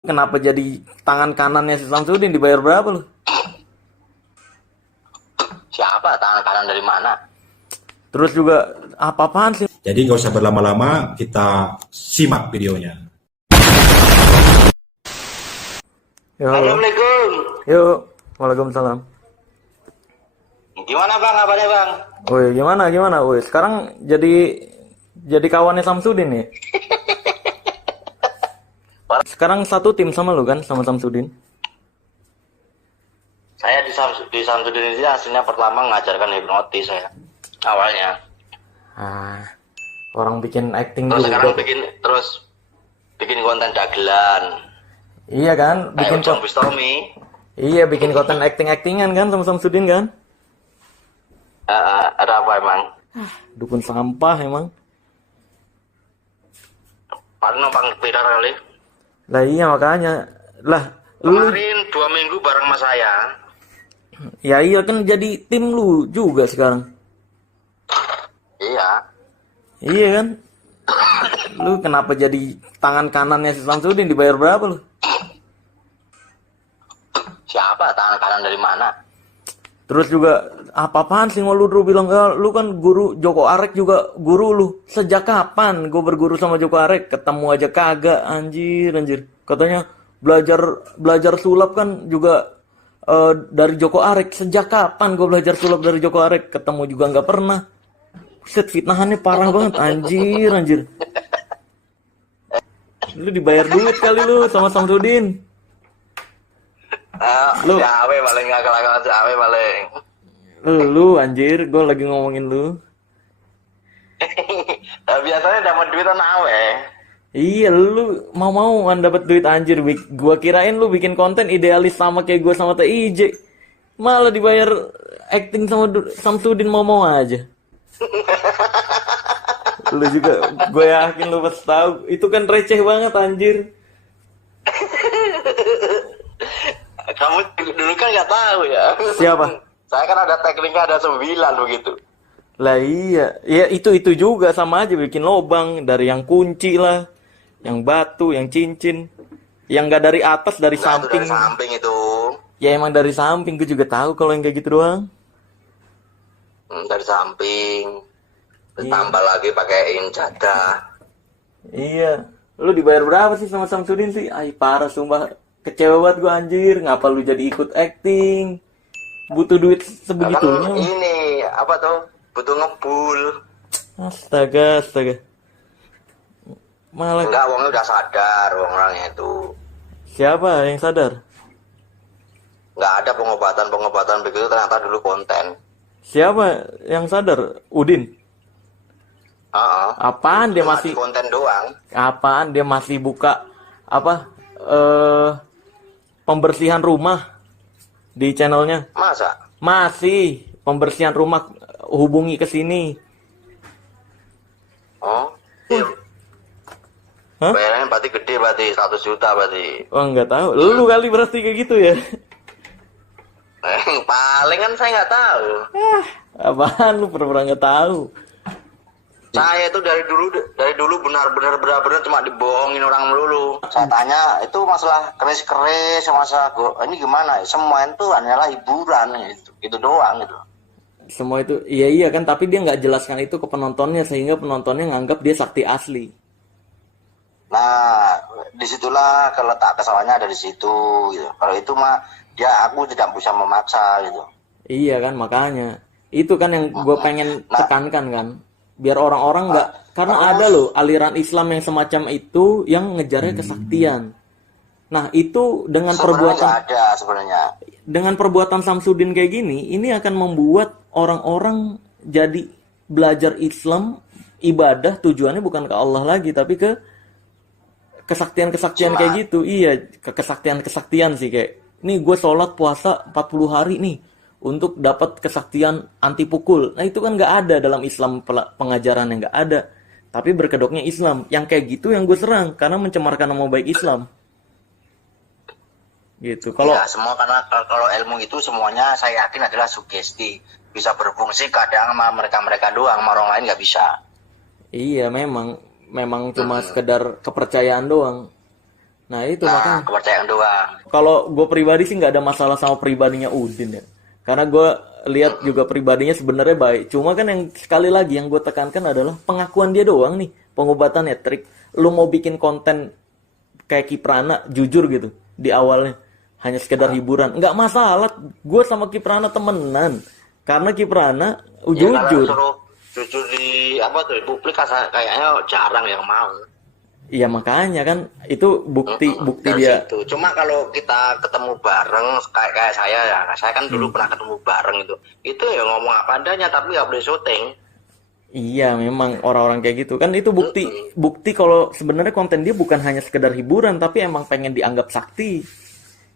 Kenapa jadi tangan kanannya si Samsudin? Dibayar berapa lu? Siapa? Tangan kanan dari mana? Terus juga apa-apaan sih? Jadi nggak usah berlama-lama, kita simak videonya. Yo, Assalamualaikum. yuk. Waalaikumsalam. Gimana bang? Kabarnya bang? Woi, gimana? Woi, sekarang jadi kawannya Samsudin nih. Sekarang satu tim sama lu kan, sama Samsudin. Saya di Samsudin ini aslinya pertama mengajarkan hipnotis saya. Awalnya. Ah, orang bikin acting Terus juga. sekarang bikin konten dagelan. Iya kan, Kayak Ujang Bustomi. iya bikin konten actingan kan sama Samsudin kan? Ada apa emang? Dukun sampah emang. Paling numpang beda kali. Lah iya makanya. Lah, lu Kemarin 2 minggu bareng sama saya. ya iya kan jadi tim lu juga sekarang. Iya. Iya kan? Lu kenapa jadi tangan kanannya si Samsudin? Dibayar berapa lu? Siapa? Tangan kanan dari mana? Terus juga apa-apaan sih lu dulu bilang lu kan guru Joko Arek juga guru lu. Sejak kapan gue berguru sama Joko Arek? Ketemu aja kagak, anjir. Katanya belajar sulap kan juga dari Joko Arek. Sejak kapan gue belajar sulap dari Joko Arek? Ketemu juga nggak pernah. Set fitnahannya parah banget, anjir. Lu dibayar duit kali lu sama Samsudin. Lu Awe paling nggak kelakar awe paling. lu anjir, gue lagi ngomongin lu. Biasanya dapat duitan awe. Iya, lu mau-mauan dapat duit anjir. Gua kirain lu bikin konten idealis sama kayak gua sama TIJ. Malah dibayar acting sama Samsudin mau-mau aja. Lu juga, gue yakin lu pasti tahu. Itu kan receh banget anjir. Kamu dulu kan nggak tahu ya. Siapa? Saya kan ada tekniknya ada 9 begitu. Lah iya, ya itu juga sama aja bikin lobang dari yang kunci lah, yang batu, yang cincin, yang nggak dari atas dari Nggak, itu samping. dari samping itu. Ya emang dari samping, gue juga tahu kalau yang kayak gitu doang. Dari samping. Iya. Tambah lagi pakein jadah. Iya, lu dibayar berapa sih sama Samsudin sih? Ay parah sumpah, kecewa banget gue anjir. Ngapa lu jadi ikut acting? Butuh duit Kan sebegitunya. ini apa tuh? Butuh ngebul. Astaga. Malah Enggak, uangnya udah sadar orangnya itu. siapa yang sadar? Nggak ada pengobatan begitu, ternyata dulu konten. Siapa yang sadar? Udin. Apaan dia Cuma masih di konten doang. apaan dia masih buka apa pembersihan rumah di channelnya? Masa? Masih pembersihan rumah, hubungi ke sini. Oh. Hah? Bayarannya berarti gede, berarti 100 juta berarti. Oh nggak tahu. Lu kali berarti kayak gitu ya? Paling kan saya nggak tahu. Apaan lu pernah nggak tahu? Saya itu dari dulu benar-benar cuma dibohongin orang melulu. Saya tanya itu masalah keris, masalah ini gimana? Semua itu hanyalah hiburan gitu doang gitu. Semua itu iya kan, tapi dia nggak jelaskan itu ke penontonnya sehingga penontonnya nganggap dia sakti asli. Nah, disitulah keletak kesalahannya ada di situ gitu. Kalau itu mah aku tidak bisa memaksa gitu. Iya kan, makanya itu kan yang gue pengen tekankan kan, biar orang-orang nggak, karena ada loh aliran Islam yang semacam itu yang ngejarnya kesaktian. Nah itu dengan dengan perbuatan Samsudin kayak gini, ini akan membuat orang-orang jadi belajar Islam, ibadah tujuannya bukan ke Allah lagi, tapi ke kesaktian kayak gitu. Iya, ke kesaktian sih, kayak nih gue sholat puasa 40 hari nih untuk dapat kesaktian anti pukul. Nah itu kan nggak ada dalam Islam, pengajaran yang nggak ada. Tapi berkedoknya Islam. Yang kayak gitu yang gue serang karena mencemarkan nama baik Islam. Gitu. Kalau ya, semua karena kalau ilmu itu semuanya saya yakin adalah sugesti, bisa berfungsi kadang sama mereka doang, sama orang lain nggak bisa. iya memang cuma sekedar kepercayaan doang. Nah itu Nah, makanya. kepercayaan doang. Kalau gue pribadi sih nggak ada masalah sama pribadinya Udin ya. Karena gue lihat juga pribadinya sebenarnya baik. Cuma kan yang sekali lagi yang gue tekankan adalah pengakuan dia doang nih. Pengobatannya trik. Lu mau bikin konten kayak Kiprana jujur gitu di awalnya. Hanya sekedar hiburan. Nggak masalah. Gue sama Kiprana temenan. Karena Kiprana Ya kalau jujur. suruh jujur di apa tuh di publik kayaknya jarang yang mau. Iya makanya kan itu bukti Dari dia. situ. Cuma kalau kita ketemu bareng kayak saya ya, saya kan dulu pernah ketemu bareng itu. Itu ya ngomong apa adanya tapi nggak boleh syuting. Iya, memang orang-orang kayak gitu kan itu bukti kalau sebenarnya konten dia bukan hanya sekedar hiburan tapi emang pengen dianggap sakti.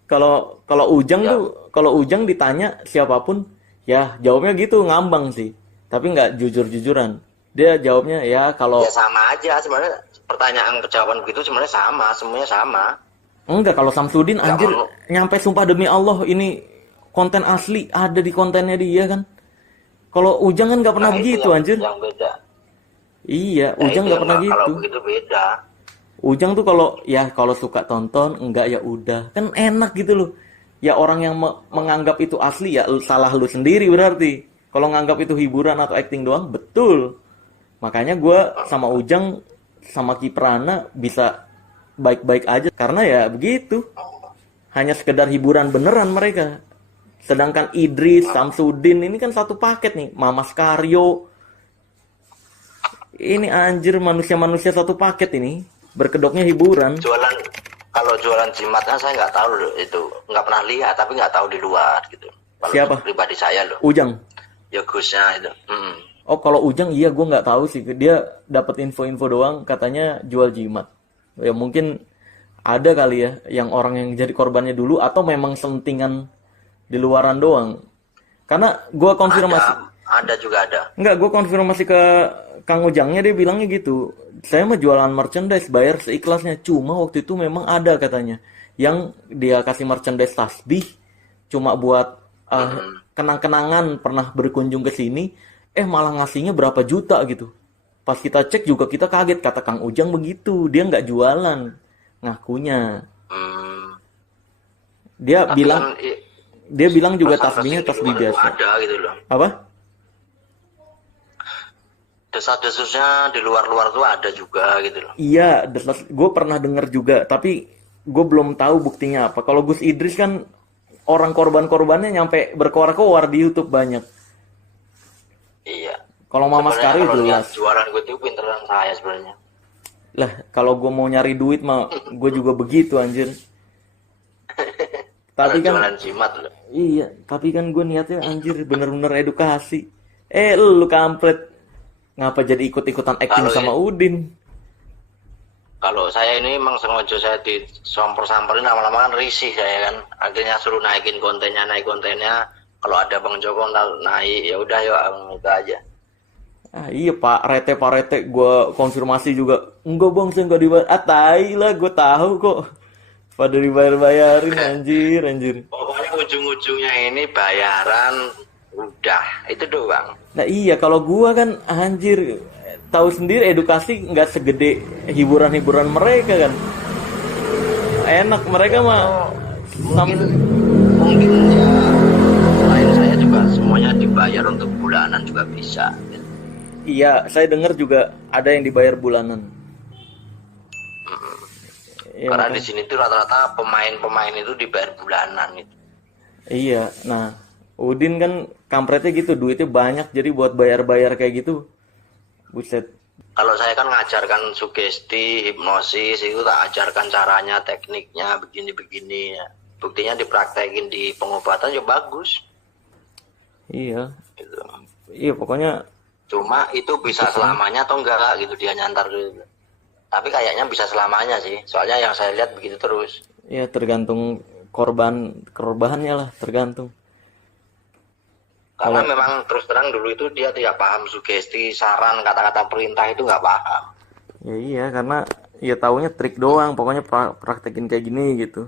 Kalau kalau Ujang Ya. tuh kalau Ujang ditanya siapapun ya jawabnya gitu ngambang sih. Tapi nggak jujur-jujuran. Dia jawabnya ya kalau Ya sama aja sebenarnya pertanyaan jawaban begitu sebenarnya sama, semuanya sama. enggak kalau Samsudin Nggak anjir mau. nyampe sumpah demi Allah ini konten asli ada di kontennya dia kan. Kalau Ujang kan nggak pernah Nah, itu begitu anjir. yang beda. Iya, Nah, Ujang itu nggak yang pernah kalau gitu. begitu beda. Ujang tuh kalau suka tonton, enggak ya udah. Kan enak gitu loh. Ya orang yang menganggap itu asli ya salah lu sendiri berarti. Kalau nganggap itu hiburan atau acting doang, betul. Makanya gue sama Ujang sama Kiprana bisa baik-baik aja karena ya begitu. Hanya sekedar hiburan beneran mereka. Sedangkan Idris, Samsudin ini kan satu paket nih. Mamas Karyo. Ini anjir manusia-manusia satu paket ini. Berkedoknya hiburan. Kalau jualan jimatnya saya nggak tahu loh, itu nggak pernah lihat tapi nggak tahu di luar gitu. Kalau Siapa? pribadi saya loh, Ujang. ya Gusnya itu. Oh kalau Ujang iya gue nggak tahu sih. Dia dapat info-info doang katanya jual jimat. Ya mungkin ada kali ya yang orang yang jadi korbannya dulu atau memang selentingan di luaran doang. Karena gue konfirmasi. Ada juga ada. Enggak, gue konfirmasi ke Kang Ujangnya dia bilangnya gitu. Saya mah jualan merchandise bayar seikhlasnya. Cuma waktu itu memang ada katanya yang dia kasih merchandise tasbih cuma buat kenang-kenangan pernah berkunjung ke sini. Malah ngasihnya berapa juta gitu. Pas kita cek juga kita kaget kata Kang Ujang begitu. Dia nggak jualan ngakunya. Dia Tapi bilang kan, dia bilang juga desas-desus tasbihnya di tasbih luar itu biasa. ada gitu loh. Apa? Desas-desusnya di luar-luar tuh ada juga gitu loh. Iya, gue pernah denger juga, tapi gue belum tahu buktinya apa. Kalau Gus Idris kan orang korban-korbannya nyampe berkoar-koar di YouTube banyak. Iya. Kalau Mama Sebenarnya Sekari kalau lihat jelas. jualan gue itu pinteran saya sebenarnya. Lah, kalau gue mau nyari duit mah gue juga begitu anjir. Tapi Kalau kan jualan jimat loh. iya, tapi kan gue niatnya anjir bener-bener edukasi. Lu kampret. Ngapa jadi ikut-ikutan acting Kalau sama Udin? Kalau saya ini emang sengaja saya disamper-samperin lama-lama kan risih saya kan. Akhirnya suruh naik kontennya. Kalau ada Bang Joko naik, ya udah yuk itu aja. Iya Pak Rete, gue konfirmasi juga. Enggak bang, saya enggak dibayar. Tai lah, gue tahu kok. Pada dibayar-bayarin, anjir. Pokoknya ujung-ujungnya ini bayaran udah itu doang. Nah iya, kalau gue kan anjir tahu sendiri edukasi nggak segede hiburan-hiburan mereka kan. Enak mereka mah. Mungkin ya selain saya juga semuanya dibayar untuk bulanan juga bisa. Iya, saya dengar juga ada yang dibayar bulanan. Iya, Karena makanya. di sini tuh rata-rata pemain-pemain itu dibayar bulanan itu. Iya, nah Udin kan kampretnya gitu, duitnya banyak jadi buat bayar-bayar kayak gitu. Buset. Kalau saya kan ngajarkan sugesti, hipnosis itu tak ajarkan caranya, tekniknya begini-begini ya. Buktinya dipraktekin di pengobatan ya bagus. Iya. Gitu. Iya, pokoknya Cuma itu bisa selamanya atau enggak gitu dia nyantar gitu. Tapi kayaknya bisa selamanya sih. Soalnya yang saya lihat begitu terus. ya tergantung korbannya lah, tergantung. Karena memang terus terang dulu itu dia tidak paham sugesti, saran, kata-kata perintah itu nggak paham. Ya iya, karena ya taunya trik doang, pokoknya praktekin kayak gini gitu.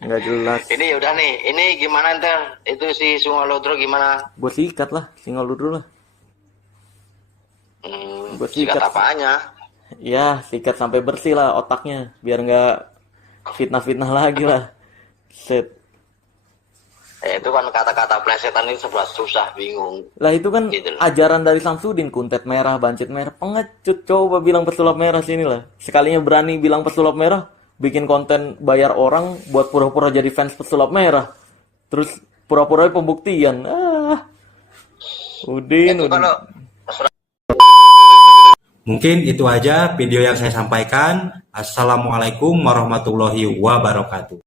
Nggak jelas. Ini ya udah nih, ini gimana ntar? Itu si Sungai Lodro gimana? Gue sikat lah, single dulu lah. Gua Sikat sikat. apanya? Ya, sikat sampai bersih lah otaknya, biar nggak fitnah-fitnah lagi lah. Set. Itu kan kata-kata plesetan ini sebelah susah, bingung. Lah itu kan Gitu loh. ajaran dari Samsudin, kuntet merah, bancit merah, pengecut, coba bilang pesulap merah sini lah. Sekalinya berani bilang pesulap merah, bikin konten bayar orang buat pura-pura jadi fans pesulap merah. Terus pura-pura pembuktian. Udin, Itu Udin. kalau Mungkin itu aja video yang saya sampaikan. Assalamualaikum warahmatullahi wabarakatuh.